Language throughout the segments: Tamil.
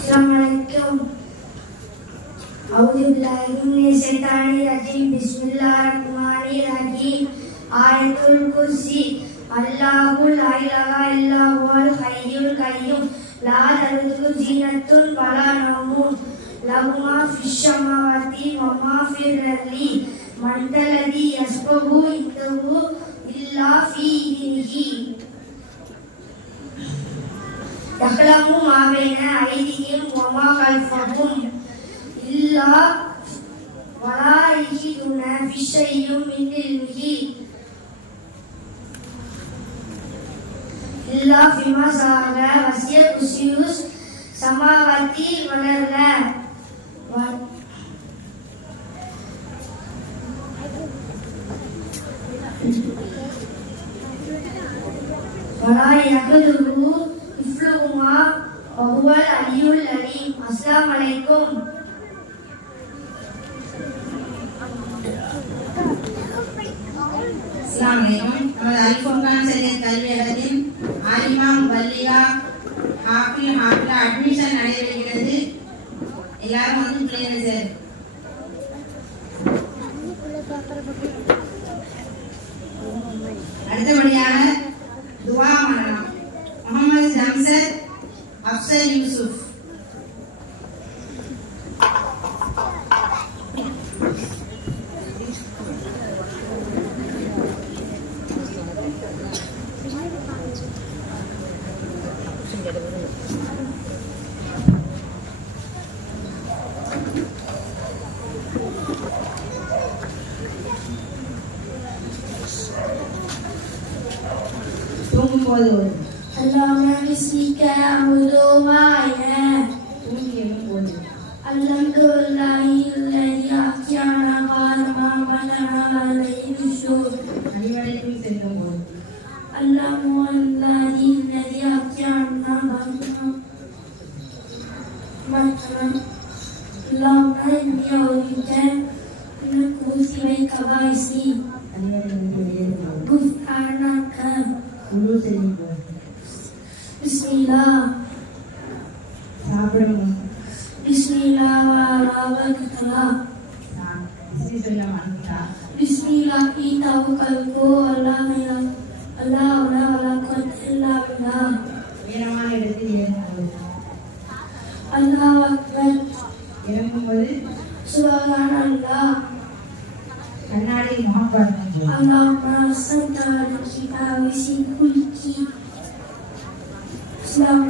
அஸ்ஸலாமு அலைக்கும் அவுது பில்லாஹி மினஷ் ஷைத்தானிர் ரஜீம் பிஸ்மில்லாஹிர் ரஹ்மானிர் ரஹீம் ஆயத்துல் குர்சி அல்லாஹு லா இலாஹா இல்லா ஹுவல் ஹய்யுல் கய்யூம் லா தருதுகு ஜீனத்துன் வலா நௌமுன் லஹு மா ஃபிஷ் ஸமாவாதி வ மா ஃபில் அர்லி மன் தல்லதி யஸ்பஹு இந்தஹு இல்லா ஃபீஹி يعلم ما بين أيديهم وما خلفهم إلا ولا يجدون في شيء من علمه إلا فيما سار وسع كرسيه السماوات والأرض ولا يقدر مثلهما وهو العلي العليم السلام عليكم அஸ்ஸலாமு அலைக்கும் நமது அல்பொங்கான் சரியத் கல்வியகத்தின் ஆலிமா வல்லியா ஹாஃபில் ஹாஃபிலா அட்மிஷன் நடைபெறுகிறது எல்லாரும் வந்து பிள்ளைங்க சார் அடுத்தபடியாக who followed. اللهم باسمك أعوذ وأعيان. Who came forward? الحمد لله الذي أحيانا بعد ما بلغنا عليه الشكر. Anybody please say the word. اللهم الله الذي أحيانا بعد ما بلغنا اللهم إني أعوذ بك من الكفر والكبائر. Anybody please say the word. முழு செய்யுங்க பிஸ்மிலா சாப்பிடுங்க பிஸ்மிலா வாவகத்தலா பிஸ்மிலா கீ தாவு கல்கோ அல்லாஹ் அல்லாஹ் அல்லாஹ் அல்லாஹ் அக்பர் இறங்கும்போது சுபஹானல்லாஹ் கண்ணாடி முகம் Allahumma santa kita wisi kulki Islam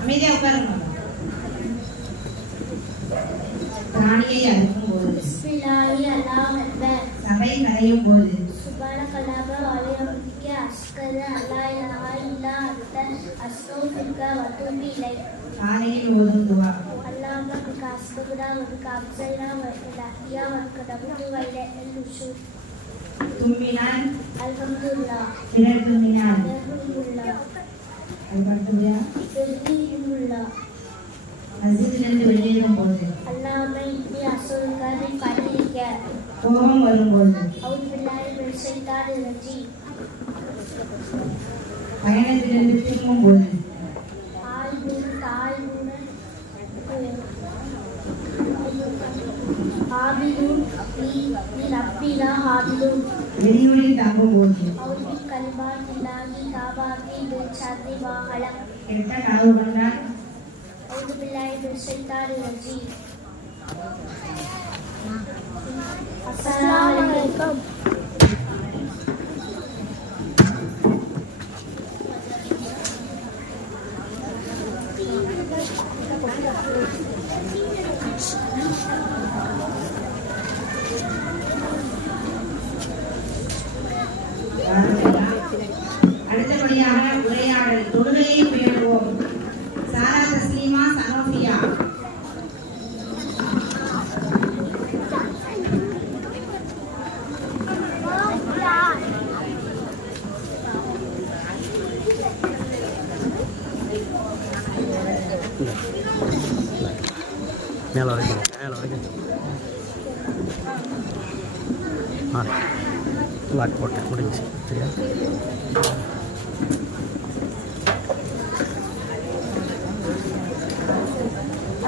அமைதியா உட்காருங்க பிராணியை அறுக்கும் போது சபை கரையும் போது Subhanakallah wa bihamdika ashhadu அஸ்தௌஃபிருக்கா வதூபி இலை காலையில் ஓதும் துவா கோபம் வரும்போது. அவுதுல்லாஹி மின் ஷைத்தானிர் ரஜீம். பயணத்திலிருந்து திரும்பும் போது வெளியூரில் தங்கும் போது கெட்ட கனவு கொண்டால் அஸ்லாம் வலைக்கம்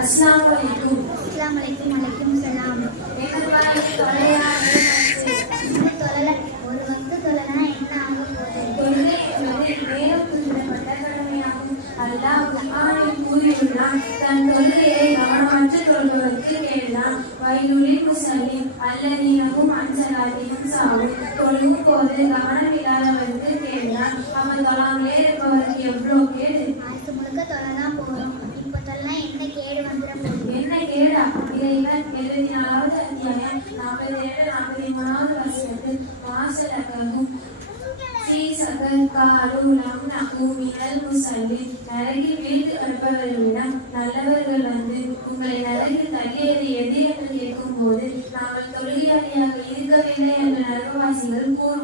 அஸ்ஸலாமு அலைக்கும் அஸ்ஸலாமு அலைக்கும். வலைக்கும் சலாம். இந்த தொழல ஒரு வக்து தொழனா என்ன ஆகும் தொழுகை என்பது நேரம் குறிப்பிடப்பட்ட கடமையாகும் அல்லாஹ் குர்ஆனில் கூறியுள்ளான் தன் தொழுகையை கவனமற்ற தொழுபவருக்கு கேளான் வயலுளில் முசல்லின் அல்லதீனகும் அஞ்சலாதீனும் சாவும். தொழுகும் போது கவனம் இல்லாதவருக்கு கேளான் அவன்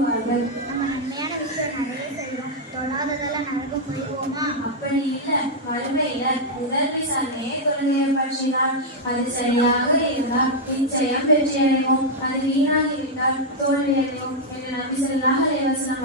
கூறுவார்கள் நம்ம நன்மையான விஷயம் நிறைய செய்வோம் தொழாததால நரகம் போயிடுவோமா? அப்படி இல்ல வறுமையில முதல் விசாரணையே தொழுகையை பற்றினால் அது சரியாக இருந்தால் நிச்சயம் வெற்றி அடைவோம். அது வீணாகிவிட்டால் தோல்வி அடைவோம் என்று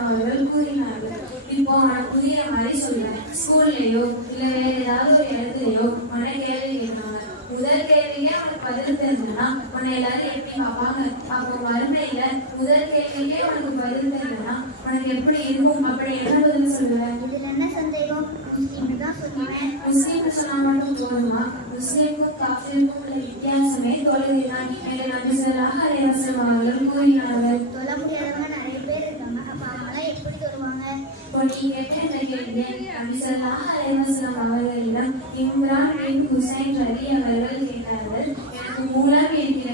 அவர்கள் கூறினார்கள். இப்போ நான் புதிய மாதிரி சொல்றேன். ஸ்கூல்லையோ இல்ல வேற ஏதாவது ஒரு இடத்துலயோ உன்னை கேள்வி கேட்கிறாங்க முதல் உனக்கு பதில் தெரிஞ்சனா உன்னை எல்லாரும் எப்படி பார்ப்பாங்க? அப்போ வறுமையில முதல் கேள்விக்கே உனக்கு பதில் தெரிஞ்சனா உனக்கு எப்படி இருக்கும் அப்படி என்ன பதில் சொல்லுவேன். இதுல என்ன சந்தேகம்? முஸ்லீம்னு தான் சொல்லுவேன். முஸ்லீம் சொன்னா மட்டும் போதுமா? முஸ்லீமுக்கும் காஃபிருக்கும் உள்ள வித்தியாசமே தொழுகைதான் என்று நபி ஸல்லல்லாஹு அலைஹி வஸல்லம் அவர்கள் கூறினார்கள் தொழ முடியாதவங்க நிறைய பேர் இருக்காங்க. அப்ப எப்படி தொழுவாங்க இப்போ நீ கேட்ட இந்த கேள்வியை நபி ஸல்லல்லாஹு அலைஹி வஸல்லம் அவர்களிடம் இம்ரான் பின் ஹுசைன் ரலி அவர்கள்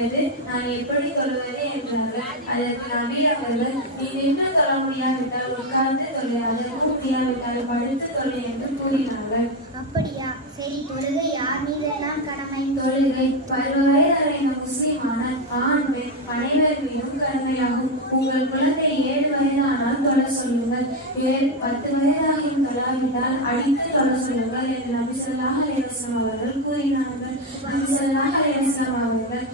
இருக்கிறது. நான் எப்படி தொழுவது என்றார்கள் அதற்கு நபி அவர்கள் நீ நின்று தொழ முடியாவிட்டால் உட்கார்ந்து தொழு அதற்கு முடியாவிட்டால் படுத்து தொழு என்று கூறினார்கள். அப்படியா? சரி தொழுகை யார் மீதெல்லாம் கடமை? தொழுகை பருவயதடைந்த முஸ்லிமான ஆண் பெண் அனைவர் மீதும் கடமையாகும். உங்கள் குழந்தை ஏழு வயதானால் தொழ சொல்லுங்கள். ஏழு பத்து வயதாகியும் தொழாவிட்டால் அடித்து தொழ சொல்லுங்கள் என்று நபி வஸல்லம் அவர்கள் கூறினார்கள். நபி வஸல்லம் அவர்கள்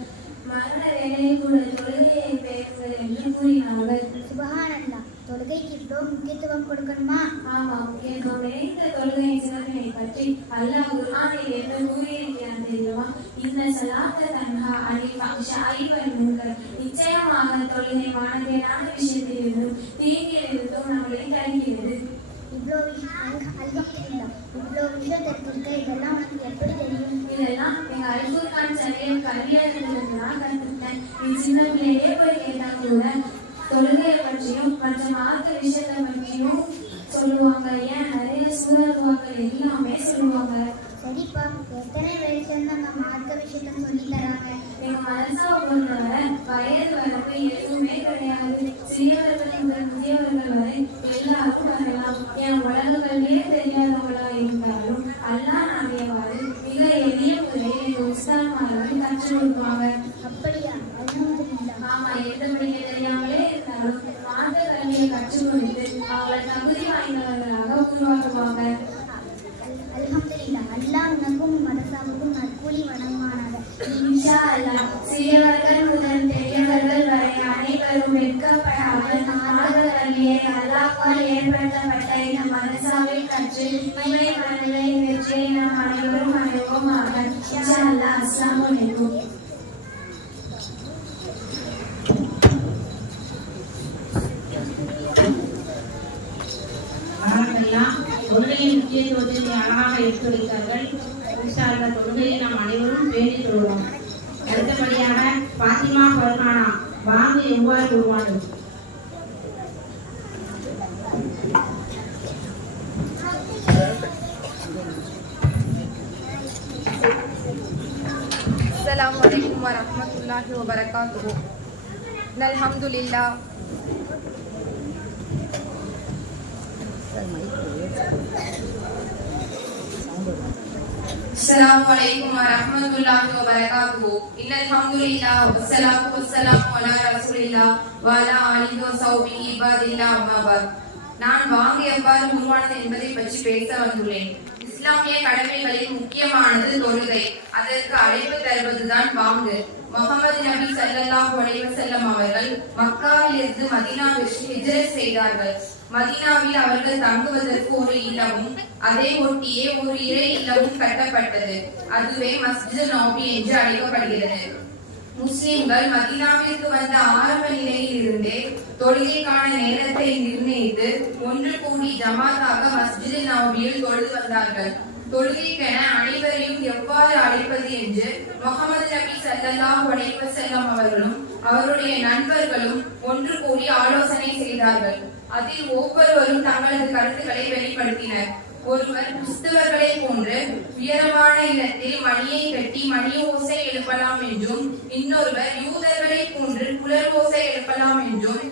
அல்பூர் கான் சரியில் கல்வியாளர்களுக்கு தான் கற்றுக்கிட்டேன் நீ சின்ன பிள்ளையிலே போய் கேட்டா கூட தொழுகையை பற்றியும் மற்ற மார்க்க விஷயத்தை பற்றியும் சொல்லுவாங்க. ஏன் நிறைய சூழல்வாக்கள் எல்லாமே சொல்லுவாங்க. சரிப்பா எத்தனை வயசுல நம்ம மார்க்க விஷயத்த சொல்லி தராங்க? எங்க மனசாவை பொறுத்தவரை வயது அல்லாஹ்வால் ஏற்படுத்தப்பட்ட இந்த கற்று நாம் அனைவரும் முக்கியத்துவத்தை அழகாக எடுத்துரைத்தார்கள் ورحمة الله وبركاته إن الحمد لله السلام عليكم ورحمة الله وبركاته إن الحمد لله والصلاة والسلام على رسول الله وعلى آله وصحبه عباد الله أما بعد நான் வாங்கு எவ்வாறு உருவானது என்பதை பற்றி பேச வந்துள்ளேன் இஸ்லாமிய கடமைகளில் முக்கியமானது தொழுகை. அதற்கு அழைப்பு தருவதுதான் வாங்கு. முகமது நபி சல்லாஹ் செல்லம் அவர்கள் மக்காவிலிருந்து மதீனாவிற்கு ஹிஜரத் செய்தார்கள். மதீனாவில் அவர்கள் தங்குவதற்கு ஒரு இல்லமும் அதை ஒட்டியே ஒரு இறை இல்லமும் கட்டப்பட்டது. அதுவே மஸ்ஜித் நோபி என்று அழைக்கப்படுகிறது. முஸ்லிம்கள் மதினாவிற்கு வந்த ஆரம்ப நிலையில் இருந்தே தொழுகைக்கான நேரத்தை நிர்ணயித்து ஒன்று கூடி ஜமாத்தாக மஸ்ஜித் நபவியில் தொழுது வந்தார்கள். தொழுகைக்கென அனைவரையும் எவ்வாறு அழைப்பது என்று முகமது நபி சல்லாஹ் அலைஹி செல்லம் அவர்களும் அவருடைய நண்பர்களும் ஒன்று கூடி ஆலோசனை செய்தார்கள். அதில் ஒவ்வொருவரும் தங்களது கருத்துக்களை வெளிப்படுத்தினர். ஒருவர் கிறிஸ்தவர்களை போன்று உயரமான இடத்தில் மணியை கட்டி மணி ஓசை எழுப்பலாம் என்றும் இன்னொருவர் யூதர்களை போன்று குழல் ஓசை எழுப்பலாம் என்றும்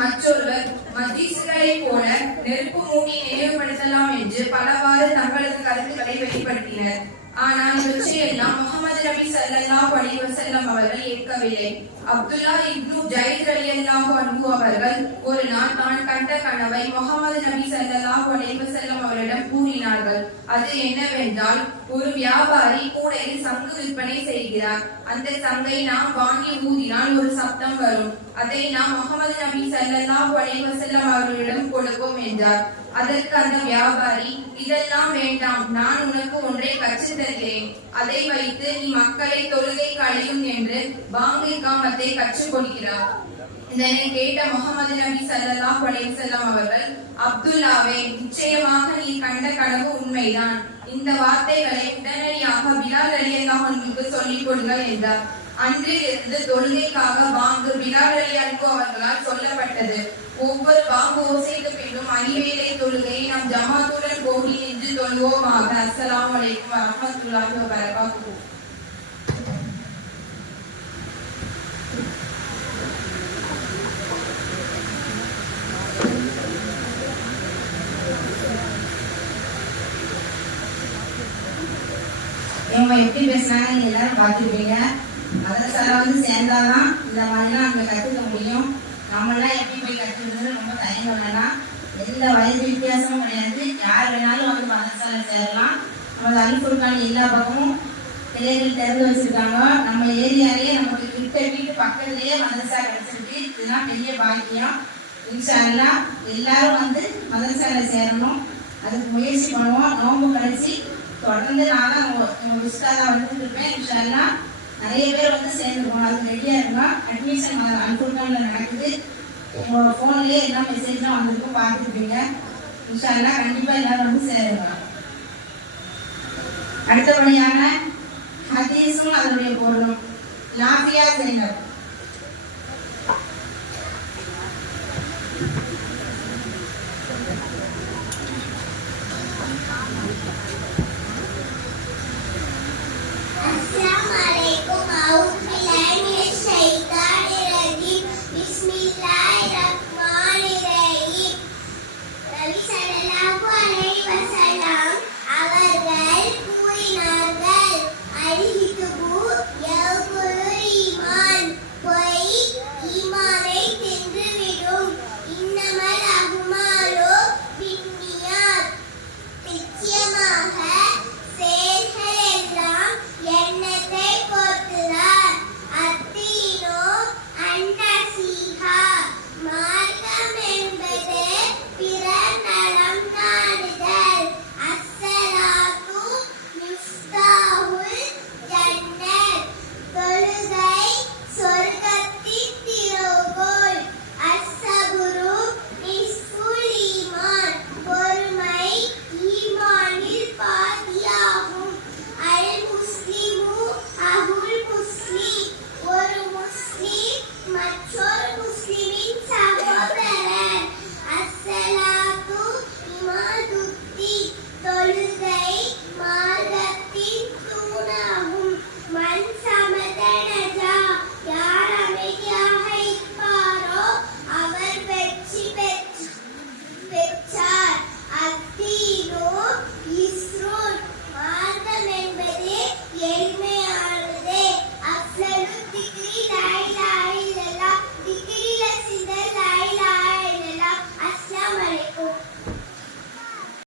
மற்றொருவர் மஜீசுகளை போல நெருப்பு மூடி நினைவுபடுத்தலாம் என்று பலவாறு தங்களது கருத்துக்களை வெளிப்படுத்தினர். ஆனால் இவற்றையெல்லாம் முகமது நபி சல்லாஹ் அலி வசல்லம் அவர்கள் ஏற்கவில்லை. அப்துல்லா இப்னு ஜைத் ரலியல்லாஹு அன்ஹு அவர்கள் ஒரு நாள் தான் கண்ட கனவை முகமது நபி ஸல்லல்லாஹு அலைஹி வஸல்லம் அவரிடம் கூறினார்கள். அது என்னவென்றால் ஒரு வியாபாரி கூடையில் சங்கு விற்பனை செய்கிறார். அந்த சங்கை நாம் வாங்கி ஊதினால் ஒரு சப்தம் வரும். அதை நாம் முகமது நபி ஸல்லல்லாஹு அலைஹி வஸல்லம் அவர்களிடம் கொடுப்போம் என்றார். அதற்கு அந்த வியாபாரி இதெல்லாம் வேண்டாம் நான் உனக்கு ஒன்றை கற்றுத் தருகிறேன். அதை வைத்து நீ மக்களை தொழுகை களையும் என்று பாங்கை காமத்தை கற்றுக்கொள்கிறார். இதனை கேட்ட முகமது நபி ஸல்லல்லாஹு அலைஹி அவர்கள் அப்துல்லாவே நிச்சயமாக நீ கண்ட கனவு உண்மைதான். இந்த வார்த்தைகளை உடனடியாக பிலால் அலி அல்லாஹனுக்கு சொல்லிக் கொடுங்கள் என்றார். அன்றிலிருந்து தொழுகைக்காக வாங்கு பிலால் அலி அன்பு அவர்களால் சொல்லப்பட்டது. ஒவ்வொரு வாங்கு ஓசைக்கு பின்னும் அணிவேலை தொழுகையை நாம் ஜமாத்துடன் கோடி நின்று தொழுவோமாக. அஸ்லாம் வலைக்கும் வரஹ்மத்துல்லாஹி வரகாத்து இவங்க எப்படி பேசுனாங்க நீங்க எல்லாரும் பார்த்துருப்பீங்க. மதரசால வந்து சேர்ந்தாதான் இந்த மாதிரிலாம் நம்ம கற்றுக்க முடியும். நம்மளாம் எப்படி போய் கற்றுக்கிறது ரொம்ப தயங்க வேணாம் எந்த வயது வித்தியாசமும் கிடையாது. யார் வேணாலும் வந்து மதரசால சேரலாம் நம்ம அனுப்புறக்கான எல்லா பக்கமும் பிள்ளைகள் திறந்து வச்சுருக்காங்க. நம்ம ஏரியாலேயே நமக்கு கிட்ட வீட்டு பக்கத்துலேயே மதரசா கிடச்சிருக்கு. இதெல்லாம் பெரிய பாக்கியம். இன்ஷா எல்லாரும் வந்து மதரசால சேரணும். அதுக்கு முயற்சி பண்ணுவோம். நோம்பு கழிச்சு தொடர்ந்து நானும் உங்கள் உஸ்தாதா தான் இருப்பேன் இன்ஷா நிறைய பேர் வந்து சேர்ந்துருக்கோம் அதுக்கு ரெடியாக இருக்கோம் அட்மிஷன் அனுப்புறதுல நடக்குது உங்களோட ஃபோன்லேயே எல்லா மெசேஜ்லாம் வந்திருக்கும். பார்த்துருப்பீங்க. இன்ஷா கண்டிப்பாக எல்லோரும் எல்லாரும் வந்து சேருங்க. அடுத்தபடியான ஹதீஸும் அதனுடைய பொருளும். லாஃபியா ஜெயினப்